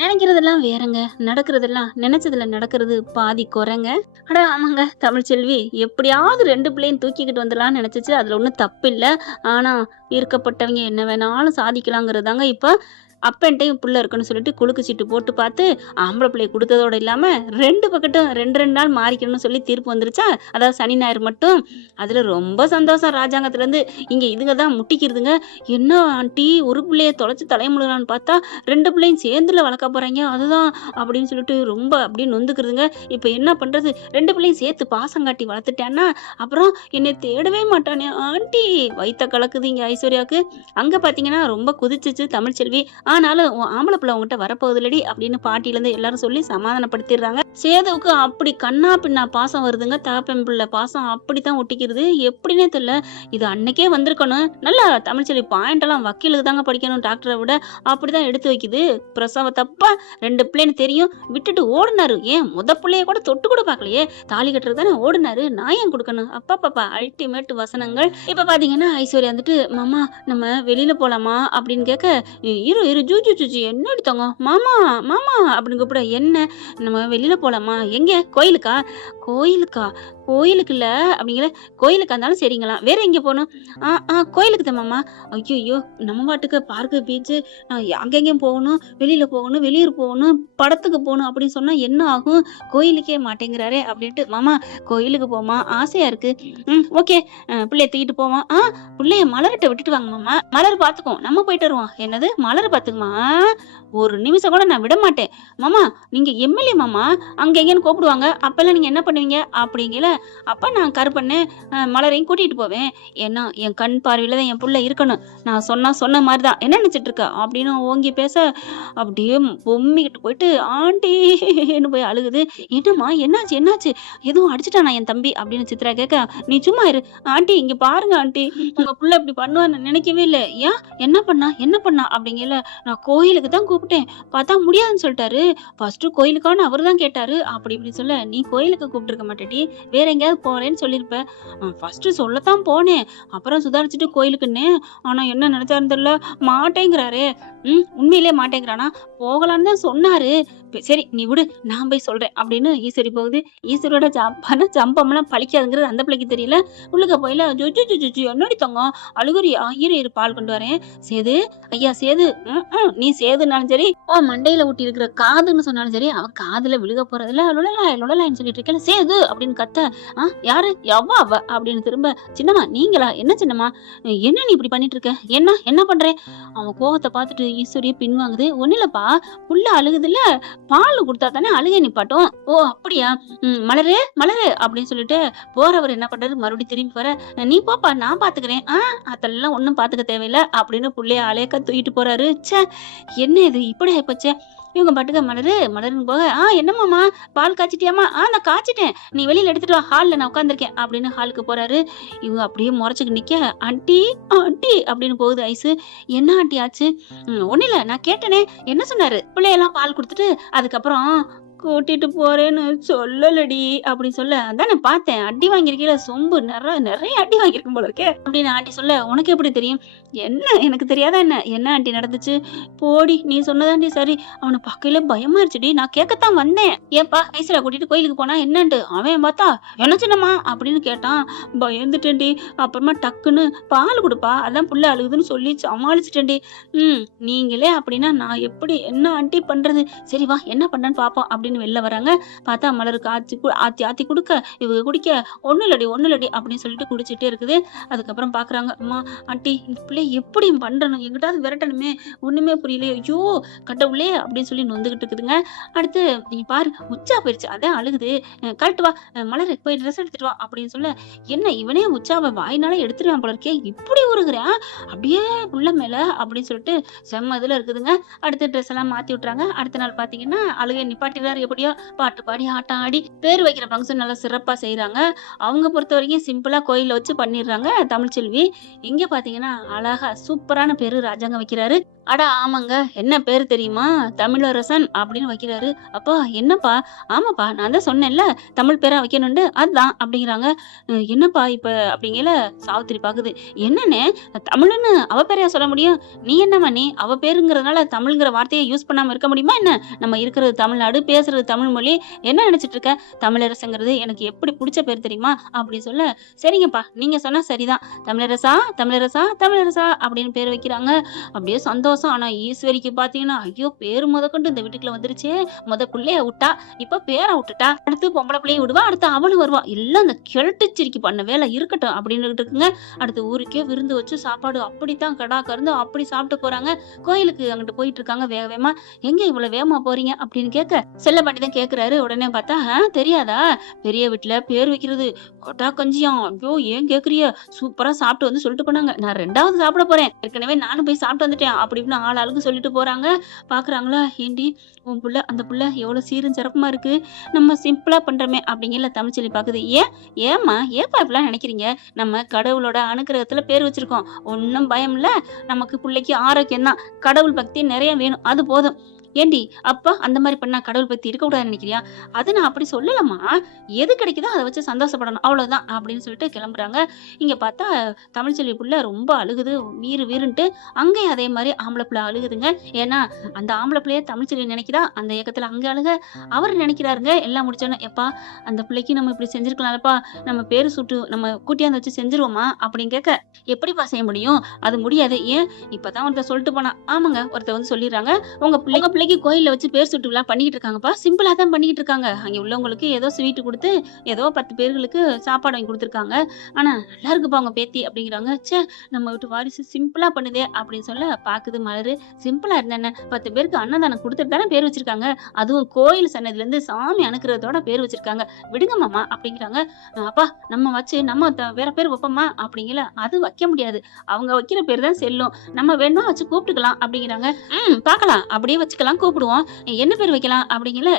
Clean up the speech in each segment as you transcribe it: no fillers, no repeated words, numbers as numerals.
நினைக்கிறதெல்லாம் வேறங்க. நடக்கிறதெல்லாம் நினைச்சதுல நடக்கிறது பாதி குறைங்க. அட ஆமாங்க. தமிழ்ச்செல்வி எப்படியாவது 2 பிள்ளையும் தூக்கிக்கிட்டு வந்துடலாம்னு நினைச்சுச்சு. அதுல ஒண்ணும் தப்பில்ல. ஆனா, இருக்கப்பட்டவங்க என்ன வேணாலும் சாதிக்கலாங்கிறதாங்க இப்ப அப்பன்ட்டயும் புள்ள இருக்குன்னு சொல்லிட்டு குலுக்கு சீட்டு போட்டு பார்த்து, ஆம்பள பிள்ளைய குடுத்ததோட இல்லாம 2 பக்கட்டும் 2 நாள் மாறிக்கணும்னு சொல்லி தீர்ப்பு வந்துருச்சா? அதாவது சனி, ஞாயிறு மட்டும். அதுல ரொம்ப சந்தோஷம் ராஜாங்கத்துலேருந்து. இங்க இதுங்க தான் முட்டிக்கிருதுங்க. "என்ன ஆண்டி ஒரு பிள்ளைய தொலைச்சு தலைய முழுகலான்னு பார்த்தா 2 பிள்ளையும் சேர்ந்துல வளர்க்க போறாய்ங்க. அதுதான்" அப்படின்னு சொல்லிட்டு ரொம்ப அப்படியே நொந்துக்கிருதுங்க. இப்ப என்ன பண்றது? 2 பிள்ளையும் சேர்த்து பாசம் காட்டி வளர்த்துட்டேன்னா, அப்புறம் என்னைய தேடவே மாட்டானே ஆண்டி! வயித்த கலக்குது இங்க ஐஸ்வர்யாவுக்கு. அங்க பார்த்தீங்கன்னா ரொம்ப குதிச்சுச்சு தமிழ்ச்செல்வி. ஆனாலும் உன் ஆம்பளை பிள்ளை உன்கிட்ட வரப்போகுதுலடி அப்படின்னு பாட்டியிலேருந்து எல்லாரும் சொல்லி சமாதானப்படுத்திடுறாங்க. சேதுவுக்கு அப்படி கண்ணா பின்னா பாசம் வருதுங்க. தகப்பன் பிள்ளை பாசம் அப்படித்தான் ஒட்டிக்கிறது. எப்படின்னே தெரியல. இது அன்னைக்கே வந்திருக்கணும். நல்லா தமிழ்ச்செல்வி பாயிண்ட் எல்லாம் வக்கீலுக்கு தாங்க படிக்கணும் டாக்டரை விட. அப்படிதான் எடுத்து வைக்குது. பிரசவத்தப்ப 2 பிள்ளைன்னு தெரியும். விட்டுட்டு ஓடுனாரு. ஏன் பிள்ளைய கூட தொட்டு கூட பார்க்கலையே. தாலி கட்டுறது தானே ஓடுனாரு. நான் ஏன் கொடுக்கணும்? அப்பா அல்டிமேட் வசனங்கள். இப்ப பாத்தீங்கன்னா ஐஸ்வர்யா வந்துட்டு, மாமா நம்ம வெளியில போலாமா அப்படின்னு கேட்க, இரு இரு ஜூஜு ஜூஜி என்ன எடுத்தவங்க மாமா மாமா அப்படின்னு கூப்பிட, என்ன நம்ம வெளியில போலாமா? எங்க? கோயிலுக்கா? கோயிலுக்கா? கோயிலுக்கு இல்ல அப்படிங்கிற. கோயிலுக்கா இருந்தாலும் சரிங்களா, வேற எங்க போகணும்? கோயிலுக்கு தான் மாமா. ஐயோ நம்ம பாட்டுக்கு பார்க்கு பீச்சு அங்கெங்கேயும் போகணும், வெளியில போகணும், வெளியூர் போகணும், படத்துக்கு போகணும் அப்படின்னு சொன்னா என்ன ஆகும்? கோயிலுக்கே மாட்டேங்கிறாரே அப்படின்ட்டு, மாமா கோயிலுக்கு போமா ஆசையா இருக்கு. ஓகே பிள்ளைய தூக்கிட்டு போவான். பிள்ளைய மலர்கிட்ட விட்டுட்டு வாங்க மாமா. மலர் பாத்துக்கும், நம்ம போயிட்டு வருவோம். என்னது மலர் பாத்துக்குமா? ஒரு நிமிஷம் கூட நான் விட மாட்டேன். மாமா நீங்க எம்எல்ஏ மாமா, அங்க எங்கன்னு கூப்பிடுவாங்க, அப்பெல்லாம் நீங்க என்ன பண்ணுவீங்க அப்படிங்கல. அப்ப நான் கருப்பண்ணு மலரையும் கூட்டிட்டு போவேன். ஏன்னா என் கண் பார்வையில தான் என் புள்ள இருக்கணும். நான் சொன்ன மாதிரிதான் என்ன நினைச்சிட்டு இருக்க அப்படின்னு ஓங்கி பேச, அப்படியே பொம்மிக்கிட்டு போயிட்டு ஆண்டின்னு போய் அழுகுது. என்னம்மா என்னாச்சு என்னாச்சு? எதுவும் அடிச்சுட்டானா என் தம்பி அப்படின்னு சித்ரா கேட்க, நீ சும்மா இரு ஆண்டி, இங்க பாருங்க ஆண்டி, உங்க புள்ள இப்படி பண்ணுவான்னு நினைக்கவே இல்லை. ஏன் என்ன பண்ணா அப்படிங்கல. நான் கோயிலுக்கு தான் கூப்பிட்டேன், பார்த்தா முடியாதுன்னு சொல்லிட்டாரு. ஃபர்ஸ்ட் கோயிலுக்கான அவர் தான் கேட்டாரு அப்படி இப்படி சொல்ல, நீ கோயிலுக்கு கூப்பிட்டுருக்க மாட்டேடி, வேற எங்கேயாவது போறேன்னு சொல்லியிருப்ப. ஃபர்ஸ்ட் சொல்லத்தான் போனேன், அப்புறம் சுதாரிச்சுட்டு கோயிலுக்குன்னு. ஆனா என்ன நினைச்சாருன்னு தெரியல, மாட்டேங்கிறாரே. உண்மையிலே மாட்டேங்கிறானா? போகலான்னு தான் சொன்னாரு. சரி நீ விடு, நான் போய் சொல்றேன் அப்படின்னு ஈஸ்வரி போகுது. ஈஸ்வரியோட சம்பம்லாம் பழிக்காதுங்கிறது அந்த பிள்ளைக்கு தெரியல. உள்ளுக்க போயில ஜொஜு ஜொஜு என்னடி தங்கம் அழுகுறியா? இரு பால் கொண்டு வரேன். சேது ஐயா சேது, நீ சேதுனாலும் சரி, மண்டையில ஊட்டி இருக்கிற காதுன்னு சொன்னாலும் சரி, அவன் காதுல விழுக போறதுல லுழலாயின்னு சொல்லிட்டு இருக்கல. சேது அப்படின்னு கத்த, யாரு எவ்வா அவ அப்படின்னு திரும்ப, சின்னம்மா நீங்களா? என்ன சின்னம்மா, என்ன நீ இப்படி பண்ணிட்டு இருக்க? என்ன பண்றேன்? அவன் கோவத்தை பார்த்துட்டு ஈஸ்வரியை பின்வாங்குது. ஒண்ணு இல்லப்பா, புள்ள அழுகுதுல்ல, பால் கொடுத்தா தானே அழுகை நிப்பாட்டும். ஓ அப்படியா? மலரு அப்படின்னு சொல்லிட்டு போறவர் என்ன பண்றாரு, மறுபடியும் திரும்பி போற, நீ போப்பா நான் பாத்துக்கிறேன், அதெல்லாம் ஒண்ணும் பாத்துக்க தேவையில்லை அப்படின்னு புள்ளைய அலையக்க தூக்கிட்டு போறாரு. ச்சே என்ன இது இப்படி ஆயிப்போச்சே. இவங்க பாட்டுக்க மலருன்னு போக, என்னம்மாமா பால் காய்ச்சிட்டியாமா? நான் காய்ச்சிட்டேன், நீ வெளியில எடுத்துட்டு வா, ஹால்ல நான் உட்காந்துருக்கேன் அப்படின்னு ஹாலுக்கு போறாரு. இவங்க அப்படியே முறைச்சுக்கு நிக்க, ஆண்டி அப்படின்னு போகுது ஐசு. என்ன ஆண்டி ஆச்சு? ஒண்ணு இல்ல, நான் கேட்டனே என்ன சொன்னாரு? பிள்ளையெல்லாம் பால் கொடுத்துட்டு அதுக்கப்புறம் கூட்டிட்டு போறேன்னு சொல்லலடி அப்படின்னு சொல்ல, அதான் நான் பார்த்தேன், அடி வாங்கியிருக்கீல, சொம்பு நிறைய அடி வாங்கியிருக்கும் போல இருக்கே அப்படின்னு ஆண்டி சொல்ல, உனக்கு எப்படி தெரியும்? என்ன எனக்கு தெரியாதா என்ன ஆண்டி நடந்துச்சு? போடி நீ சொன்னதாண்டி சரி. அவனை பார்க்கல பயமாயிருச்சுடி, நான் கேட்கத்தான் வந்தேன். ஏப்பா ஐஸ்வர்யா கூட்டிட்டு கோயிலுக்கு போனா என்னன்ட்டு அவன் பார்த்தா, என்ன சின்னம்மா அப்படின்னு கேட்டான். பயந்துட்டேன்டி. அப்புறமா டக்குன்னு பால் கொடுப்பா, அதான் புள்ள அழுகுதுன்னு சொல்லி சமாளிச்சுட்டேன்டி. நீங்களே அப்படின்னா நான் எப்படி என்ன ஆண்டி பண்றது? சரி வா என்ன பண்றேன்னு பாப்போம் அப்படின்னு வெளில வராங்க. பார்த்தா மலருக்கு ஆத்தி கொடுக்க, இவங்க குடிக்க, ஒண்ணு இல்லடி அப்படின்னு சொல்லிட்டு குடிச்சிட்டே இருக்குது. அதுக்கப்புறம் பாக்குறாங்க, அம்மா ஆண்டி இந்த பிள்ளை எப்படி பண்றணும், எங்கிட்டாவது விரட்டணுமே, ஒண்ணுமே புரியலையே, ஐயோ கடவுளே அப்படின்னு சொல்லி நொந்துகிட்டு இருக்குதுங்க. அடுத்து நீ பாரு உச்சா போயிடுச்சு, அதான் அழுகுது, கரெக்ட் வா மலரு போய் ட்ரெஸ் எடுத்துட்டு வா அப்படின்னு சொல்ல, என்ன இவனே உச்சாவை வாயினால எடுத்துருவான் போல இருக்கே, இப்படி உருகுறேன் அப்படியே புள்ள மேல அப்படின்னு சொல்லிட்டு செம்ம இதுல இருக்குதுங்க. அடுத்து ட்ரெஸ் எல்லாம் மாத்தி விட்டுறாங்க. அடுத்த நாள் பாத்தீங்கன்னா அழுகை நிப்பாட்டிடுறாரு யார் எப்படியோ பாட்டு பாடி ஆட்டம் ஆடி பேர் வைக்கிற ஃபங்க்ஷன் நல்லா சிறப்பா செய்றாங்க. அவங்க பொறுத்தவரைக்கும் சிம்பிளா கோயில்ல வச்சு பண்ணிடுறாங்க தமிழ்ச்செல்வி. இங்க பாத்தீங்கன்னா அழகா சூப்பரான பேரு ராஜாங்க வைக்கிறாரு. அட ஆமாங்க. என்ன பேரு தெரியுமா? தமிழரசன் அப்படின்னு வைக்கிறாரு. அப்பா என்னப்பா? ஆமாப்பா நான் தான் சொன்னேன்ல தமிழ் பேரா வைக்கணும்னு. அதான் அப்படிங்கிறாங்க. என்னப்பா இப்ப அப்படிங்கல சாவித்திரி பாக்குது. என்னண்ணே தமிழ்ன்னு அவ பேரையா சொல்ல முடியும்? நீ என்னம்மா நீ? அவ பேருங்கிறதுனால தமிழ்ங்கிற வார்த்தையை யூஸ் பண்ணாம இருக்க முடியுமா என்ன? நம்ம இருக்கிறது தமிழ்நாடு, பேசுறது தமிழ் மொழி. என்ன நினைச்சிட்டு இருக்க? தமிழரசங்கிறது எனக்கு எப்படி பிடிச்ச பேர் தெரியுமா? அப்படி சொல்ல, சரிங்கப்பா நீங்க சொன்னா சரிதான். தமிழரசா, தமிழரசா, தமிழரசா அப்படின்னு பேர் வைக்கிறாங்க. அப்படியே சந்தோஷம். ஆனா ஈஸ்வரிக்கு பாத்தீங்கன்னா, ஐயோ பேரு முதற்கொண்டு இந்த வீட்டுக்குள்ள வந்துருச்சே. புள்ளைய விட்டா, இப்ப பேரை விட்டுட்டா. அடுத்து பொம்பளை பிள்ளைய விடுவா, அடுத்து அவளும் வருவா. எல்லாம் அந்த கிழட்டுச்சிரிக்கி பண்ண வேலை இருக்கட்டும் அப்படின்னு இருக்குங்க. அடுத்து ஊருக்கே விருந்து வச்சு சாப்பாடு அப்படித்தான் கடா கருந்து அப்படி சாப்பிட்டு போறாங்க. கோயிலுக்கு அங்கிட்டு போயிட்டு இருக்காங்க வேக வேகமா. எங்க இவ்வளவு வேகமா போறீங்க அப்படின்னு கேட்க, செல்லப்பாண்டி தான் கேக்குறாரு. உடனே பார்த்தா, தெரியாதா? பெரிய வீட்டுல பேர் வைக்கிறது கொட்டா கஞ்சியாம். ஐயோ ஏன் கேக்குறிய? சூப்பரா சாப்பிட்டு வந்து சொல்லிட்டு போனாங்க. நான் 2வது சாப்பிட போறேன். ஏற்கனவே நானும் போய் சாப்பிட்டு வந்துட்டேன் அப்படி இப்படின்னு ஆளாளுக்கு சொல்லிட்டு போறாங்க. பாக்குறாங்களா, ஏண்டி உன் புள்ள அந்த புள்ள எவ்வளவு சீரும் சிறப்புமா இருக்கு, நம்ம சிம்பிளா பண்றோமே அப்படிங்கல தமிழ்ச்செல்வி பாக்குது. ஏம்மா ஏப்பா இப்படிலாம் நினைக்கிறீங்க? நம்ம கடவுளோட அனுக்கிரகத்துல பேர் வச்சிருக்கோம், ஒன்னும் பயம் இல்ல. நமக்கு பிள்ளைக்கு ஆரோக்கியம் தான், கடவுள் பக்தி நிறைய வேணும், அது போதும். ஏண்டி அப்ப அந்த மாதிரி பண்ணா கடவுள் பக்தி இருக்க கூடாதுன்னு நினைக்கிறியா? அது நான் அப்படி சொல்லலம்மா. எது கிடைக்குதோ அதை வச்சு சந்தோஷப்படணும் அவ்வளவுதான் அப்படின்னு சொல்லிட்டு கிளம்புறாங்க. இங்க பார்த்தா தமிழ்ச்செல்வி புள்ள ரொம்ப அழுகுது, வீறு வீருன்ட்டு. அங்கேயும் அதே மாதிரி ஆம்பளை பிள்ளை அழுகுதுங்க. ஏன்னா அந்த ஆம்பளை பிள்ளைய தமிழ்ச்செல்வி நினைக்கிறா, அந்த இயக்கத்துல அங்க அழுக. அவர் நினைக்கிறாருங்க எல்லாம் முடிச்சோன்னு, எப்பா அந்த பிள்ளைக்கு நம்ம இப்படி செஞ்சிருக்கலாம்ப்பா, நம்ம பேரு சுட்டு நம்ம கூட்டியாந்து வச்சு செஞ்சிருவோமா அப்படின்னு கேட்க, எப்படிப்பா செய்ய முடியும்? அது முடியாது. ஏன்? இப்பதான் ஒருத்தர் சொல்லிட்டு போனா. ஆமாங்க, ஒருத்தர் வந்து சொல்லிடுறாங்க, உங்க பிள்ளைக்கு கோயில்ல வச்சு பேர் சுட்டு விழா பண்ணிட்டு இருக்காங்கப்பா, சிம்பிளா தான் பண்ணிட்டு இருக்காங்க. அங்க உள்ளவங்களுக்கு ஏதோ ஸ்வீட் கொடுத்து ஏதோ 10 பேர்களுக்கு சாப்பாடு வாங்கி கொடுத்துருக்காங்க. ஆனா நல்லா இருக்குப்பா உங்க பேத்தி அப்படிங்கிறாங்க. ச்சே நம்ம வீட்டு வாரிசு சிம்பிளா பண்ணுதே அப்படின்னு சொல்ல, பாக்குது மலரு. சிம்பிளா இருந்தா என்ன, 10 பேருக்கு அன்னதானம் கொடுத்துட்டு தானே பேர் வச்சிருக்காங்க. அதுவும் கோயில் சன்னதில இருந்து சாமி அனுக்கிறதோட பேர் வச்சிருக்காங்க. விடுங்க மாமா அப்படிங்கிறாங்க. அப்பா நம்ம வச்சு நம்ம வேற பேர் வைப்போமா அப்படிங்கல. அது வைக்க முடியாது, அவங்க வைக்கிற பேர் தான் செல்லும், நம்ம வேணுமா வச்சு கூப்பிட்டுக்கலாம் அப்படிங்கிறாங்க. பாக்கலாம் அப்படியே வச்சுக்கலாம், கூப்பிடுவோம். என்ன பேர் வைக்கலாம் அப்படிங்கல.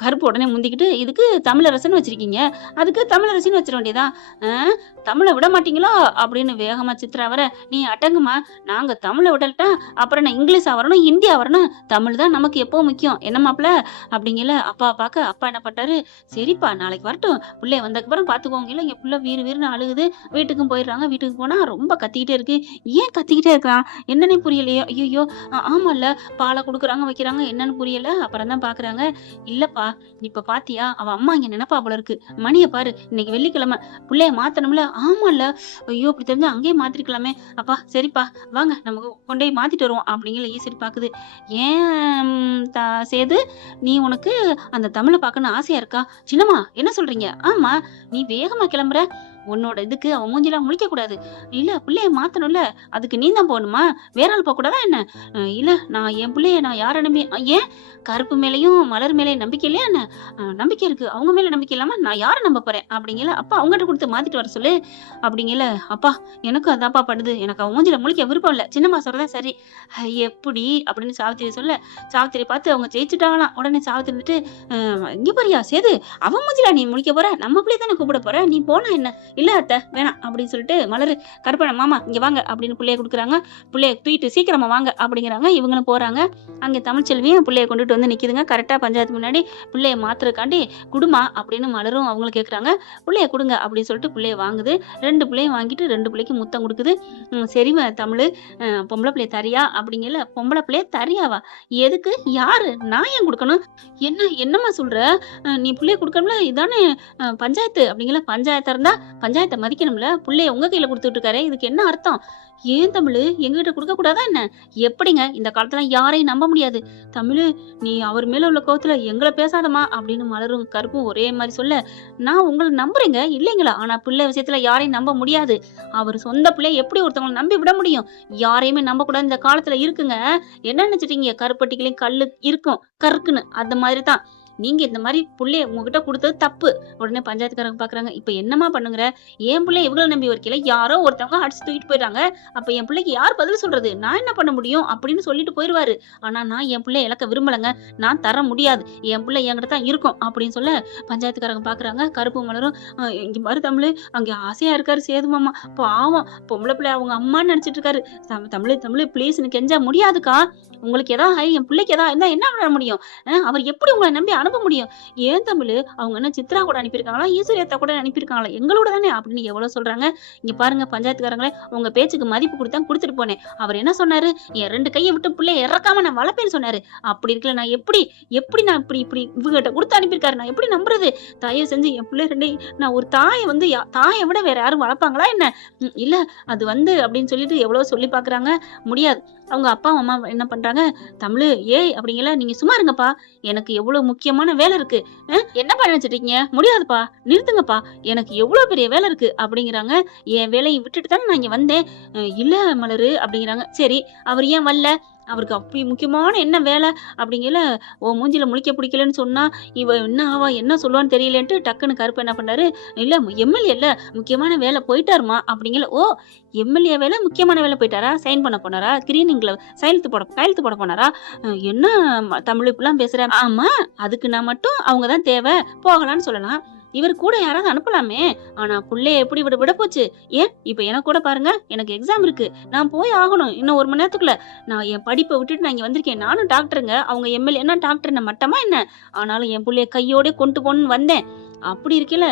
கருப்பு உடனே முந்திக்கிட்டு, இதுக்கு தமிழரசன் வச்சிருக்கீங்க, அதுக்கு தமிழரசின்னு வச்சிட வேண்டியதான். தமிழை விட மாட்டீங்களோ அப்படின்னு வேகமா சித்ரா வர, நீ அடங்குமா, நாங்க தமிழை விடலட்டா அப்புறம் நான் இங்கிலீஷா வரணும், ஹிந்தியா வரணும், தமிழ் தான் நமக்கு எப்போ முக்கியம், என்ன மாப்பிள அப்படிங்கல. அப்பா பார்க்க அப்பா என்ன பண்றாரு, சரிப்பா நாளைக்கு வரட்டும், பிள்ளைய வந்ததுக்கப்புறம் பாத்துக்கோங்க. இல்ல என் பிள்ளை வீறு வீறுன்னு அழுகுது. வீட்டுக்கும் போயிடுறாங்க. வீட்டுக்கு போனா ரொம்ப கத்திக்கிட்டே இருக்கு. ஏன் கத்திக்கிட்டே இருக்கான் என்னன்னே புரியலையோ. ஐயோ ஆமால்ல, பாலை கொடுக்குறாங்க வைக்கிறாங்க, என்னன்னு புரியல. அப்புறம் தான் பாக்குறாங்க, இல்லப்பா இப்ப பாத்தியா அவ அம்மா இங்க நினைப்பா போல இருக்கு, மணிய பாரு இன்னைக்கு வெள்ளிக்கிழமை, பிள்ளைய மாத்தணும்ல. ஆமால்ல, ஐயோ இப்படி தெரிஞ்சா அங்கேயே மாத்திருக்கலாமே. அப்பா சரிப்பா வாங்க நமக்கு கொண்டு போய் மாத்திட்டு வருவோம் அப்படிங்கிற ஈஸ்வரி பாக்குது. ஏன் சேது, நீ உனக்கு அந்த தமிழை பார்க்கணும் ஆசையா இருக்கா? சின்னம்மா என்ன சொல்றீங்க? ஆமா நீ வேகமா கிளம்புற, உன்னோட இதுக்கு அவன் மூஞ்சிலாம் முழிக்க கூடாது. இல்ல பிள்ளைய மாத்தணும்ல, அதுக்கு நீ தான் போகணுமா, வேற ஆள் போக கூடாதா என்ன? இல்ல நான் என் பிள்ளைய நான் யார நம்பி, ஏன் கருப்பு மேலையும் மலர் மேலையும் நம்பிக்கை இல்லையா என்ன? நம்பிக்கை இருக்கு, அவங்க மேல நம்பிக்கை இல்லாம நான் யாரை நம்ப போறேன் அப்படிங்கல. அப்பா அவங்ககிட்ட கொடுத்து மாத்திட்டு வர சொல்லு அப்படிங்கல. அப்பா எனக்கும் அதான்ப்பா படுது, எனக்கு அவன் மூஞ்சில முழிக்க விருப்பம் இல்ல, சின்னம்மா சொல்றதா சரி. எப்படி அப்படின்னு சாவித்திரி சொல்ல, சாவித்திரி பார்த்து அவங்க ஜெயிச்சுட்டாங்களாம். உடனே சாவித்திரி வந்துட்டு, இங்க பாரியா சேது, அவன் மூஞ்சில நீ முழிக்க போற, நம்ம பிள்ளைய தானே கூப்பிட போற, நீ போனா என்ன? இல்ல அத்தை வேணாம் அப்படின்னு சொல்லிட்டு மலரு, கருப்பண்ண மாமா இங்க வாங்க அப்படின்னு பிள்ளைய கொடுக்குறாங்க. பிள்ளைய தூக்கிட்டு சீக்கிரமா வாங்க அப்படிங்கிறாங்க. இவங்களும் போறாங்க. அங்க தமிழ்ச்செல்வியும் பிள்ளைய கொண்டுட்டு வந்து நிக்குதுங்க கரெக்டா பஞ்சாயத்து முன்னாடி. பிள்ளைய மாத்துறதுக்காண்டி குடுமா அப்படின்னு மலரும் அவங்களும் கேக்குறாங்க. பிள்ளைய கொடுங்க அப்படின்னு சொல்லிட்டு பிள்ளைய வாங்குது. 2 பிள்ளையும் வாங்கிட்டு 2 பிள்ளைக்கு முத்தம் கொடுக்குது. சரிவா தமிழ், பொம்பளை பிள்ளைய தரியா அப்படிங்கல. பொம்பளை பிள்ளைய தரியாவா? எதுக்கு, யாரு, நான் ஏன் கொடுக்கணும்? என்னம்மா சொல்ற, நீ பிள்ளைய கொடுக்கணும்ல, இதானே பஞ்சாயத்து அப்படிங்கல. பஞ்சாயத்தா இருந்தா பஞ்சாயத்தை மதிக்கணும்ல, புள்ளைய உங்க கையில கொடுத்துட்டு இருக்காரு, இதுக்கு என்ன அர்த்தம்? ஏன் தமிழ் எங்ககிட்ட கொடுக்க கூடாதா என்ன? எப்படிங்க, இந்த காலத்துல யாரையும் நம்ப முடியாது. தமிழ் நீ அவர் மேல உள்ள கோவத்துல எங்களை பேசாதமா அப்படின்னு மலரும் கருப்பும் ஒரே மாதிரி சொல்ல, நான் உங்களை நம்புறேங்க இல்லைங்களா, ஆனா பிள்ளை விஷயத்துல யாரையும் நம்ப முடியாது. அவர் சொந்த பிள்ளைய எப்படி ஒருத்தவங்களை நம்பி விட முடியும்? யாரையுமே நம்ப கூடாது இந்த காலத்துல இருக்குங்க. என்ன நினைச்சிட்டீங்க, கருப்பட்டிகளையும் கல்லு இருக்கும் கருக்குன்னு, அந்த மாதிரி தான். நீங்க இந்த மாதிரி புள்ளைய உங்ககிட்ட கொடுத்தது தப்பு. உடனே பஞ்சாயத்துக்காரங்க பாக்குறாங்க, இப்ப என்னமா பண்ணுங்கிற? என் பிள்ளை இவ்வளவு நம்பி வைக்கல, யாரோ ஒருத்தவங்க அடிச்சு தூக்கிட்டு போயிட்டாங்க. அப்ப என் பிள்ளைக்கு யார் பதில் சொல்றது? நான் என்ன பண்ண முடியும் அப்படின்னு சொல்லிட்டு போயிருவாரு. ஆனா நான் என் பிள்ளைய இழக்க விரும்பலங்க. நான் தர முடியாது. என் பிள்ளை என்கிட்ட தான் இருக்கும் அப்படின்னு சொல்ல பஞ்சாயத்துக்காரங்க பாக்குறாங்க. கருப்பு மலரும் இங்க மாதிரி தமிழ் அங்க ஆசையா இருக்காரு சேது மாமா. பாவம் பொம்பளை பிள்ளை அவங்க அம்மான்னு நினைச்சிட்டு இருக்காரு. தமிழ் ப்ளீஸ்னு கெஞ்சா முடியாதுக்கா. உங்களுக்கு ஏதாவது என் பிள்ளைக்கு ஏதாவது இருந்தா என்ன பண்ண முடியும்? அவர் எப்படி உங்களை நம்பி அனுப்ப முடியும்? ஏன் தமிழ் அவங்க என்ன சித்ரா கூட அனுப்பியிருக்காங்களா, ஈஸ்வரியத்தா கூட அனுப்பியிருக்காங்களா, எங்களோட தானே அப்படின்னு எவ்வளவு சொல்றாங்க. இங்க பாருங்க பஞ்சாயத்துக்காரங்களே, உங்க பேச்சுக்கு மதிப்பு கொடுத்தா கொடுத்துட்டு போனேன். அவர் என்ன சொன்னாரு? என் 2 கையை விட்டு பிள்ளைய இறக்காம நான் வளர்ப்பேன்னு சொன்னாரு. அப்படி இருக்கல நான் எப்படி நான் இப்படி இவங்கிட்ட கொடுத்து அனுப்பியிருக்காரு, நான் எப்படி நம்புறது? தயவு செஞ்சு என் பிள்ளை 2 நான் ஒரு தாயை வந்து தாயை விட வேற யாரும் வளர்ப்பாங்களா என்ன? இல்ல அது அப்படின்னு சொல்லிட்டு எவ்வளவு சொல்லி பாக்குறாங்க. முடியாது. அவங்க அப்பா அம்மா என்ன பண்றாங்க, தமிழ் ஏய் அப்படிங்கல, நீங்க சும்மா இருங்கப்பா, எனக்கு எவ்வளவு முக்கியமான வேலை இருக்கு. என்னப்பா நினைச்சிட்டு இருக்கீங்க? முடியாதுப்பா, நிறுத்துங்கப்பா, எனக்கு எவ்வளவு பெரிய வேலை இருக்கு அப்படிங்கிறாங்க. என் வேலையை விட்டுட்டு தானே நான் இங்க வந்தேன். இல்ல மலரு அப்படிங்கிறாங்க. சரி அவர் ஏன் வரல? அவருக்கு அப்படி முக்கியமான என்ன வேலை அப்படிங்கல, மூஞ்சில முழிக்க பிடிக்கலன்னு சொன்னா இவ என்ன ஆவா என்ன சொல்லுவான்னு தெரியலன்ட்டு டக்குன்னு கருப்பு என்ன பண்ணாரு, இல்ல எம்எல்ஏ இல்ல முக்கியமான வேலை போயிட்டாருமா அப்படிங்கல. எம்எல்ஏ வேலை முக்கியமான வேலை போயிட்டாரா? சைன் பண்ண போனாரா? கிரீனிங்ல கையெழுத்து போட போனாரா? என்ன தமிழ் இப்பெல்லாம் பேசுற? ஆமா அதுக்கு நான் மட்டும் அவங்கதான் தேவை போகலான்னு சொல்லலாம். இவர் கூட யாராவது அனுப்பலாமே. ஆனா புள்ளைய எப்படி விட போச்சு? ஏன் இப்ப எனக்கு கூட பாருங்க, எனக்கு எக்ஸாம் இருக்கு, நான் போய் ஆகணும் இன்னும் 1 மணி நேரத்துக்குள்ள. நான் என் படிப்பை விட்டுட்டு நான் இங்க வந்திருக்கேன். நானும் டாக்டருங்க, அவங்க எம்எல்ஏ என்ன டாக்டர் என்ன மட்டமா என்ன? ஆனாலும் என் புள்ளைய கையோட கொண்டு போன்னு வந்தேன். அப்படி இருக்கல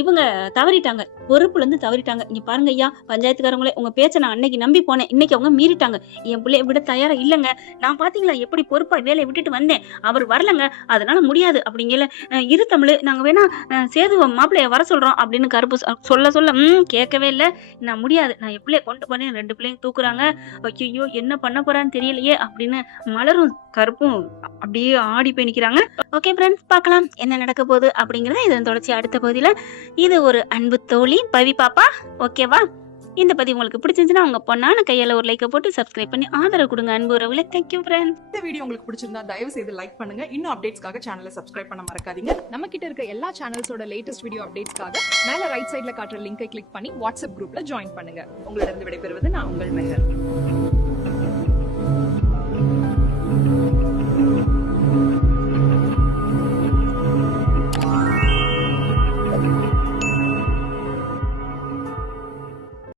இவங்க தவறிட்டாங்க, பொறுப்புல இருந்து தவறிட்டாங்க. இங்க பாருங்க ஐயா பஞ்சாயத்துக்காரங்களே, உங்க பேச்ச நான் அன்னைக்கு நம்பி போனேன், இன்னைக்கு அவங்க மீறிட்டாங்க. என் பிள்ளைய விட தயாரா இல்லங்க. நான் பாத்தீங்களா எப்படி பொறுப்பா வேலையை விட்டுட்டு வந்தேன், அவர் வரலங்க, அதனால முடியாது அப்படிங்கல. இரு தமிழ், நாங்க வேணா சேது மாப்பிள்ளைய வர சொல்றோம் அப்படின்னு கருப்பு சொல்ல கேட்கவே இல்ல. நான் முடியாது, நான் என் பிள்ளைய கொண்டு போனேன், 2 பிள்ளைங்க தூக்குறாங்க, ஐயோ என்ன பண்ண போறான்னு தெரியலையே அப்படின்னு மலரும் கருப்பும் அப்படியே ஆடி போய் நிக்கிறாங்க. ஓகே ஃப்ரெண்ட்ஸ், பார்க்கலாம் என்ன நடக்க போகுது அப்படிங்கறத இதன் தொடர்ச்சி அடுத்த பகுதியில. இது ஒரு அன்பு தோழி பவி பாப்பா. ஓகேவா? இந்த பதிவு உங்களுக்கு பிடிச்சிருந்துச்சுன்னா உங்க பொண்ணான கையால ஒரு லைக்கை போட்டு சப்ஸ்கிரைப் பண்ணி ஆதரவு கொடுங்க அன்பு உறவுல. Thank you friends. இந்த வீடியோ உங்களுக்கு பிடிச்சிருந்தா தயவு செய்து லைக் பண்ணுங்க. இன்னும் அப்டேட்ஸ்க்காக சேனலை சப்ஸ்கிரைப் பண்ண மறக்காதீங்க. நம்ம கிட்ட இருக்க எல்லா சேனல்ஸோட லேட்டஸ்ட் வீடியோ அப்டேட்ஸ்க்காக மேல ரைட் சைட்ல காட்டுற லிங்கை கிளிக் பண்ணி வாட்ஸ்அப் குரூப்ல ஜாயின் பண்ணுங்க. உங்களிடம் விடைபெறுவது நான் உங்கள் மெஹர்.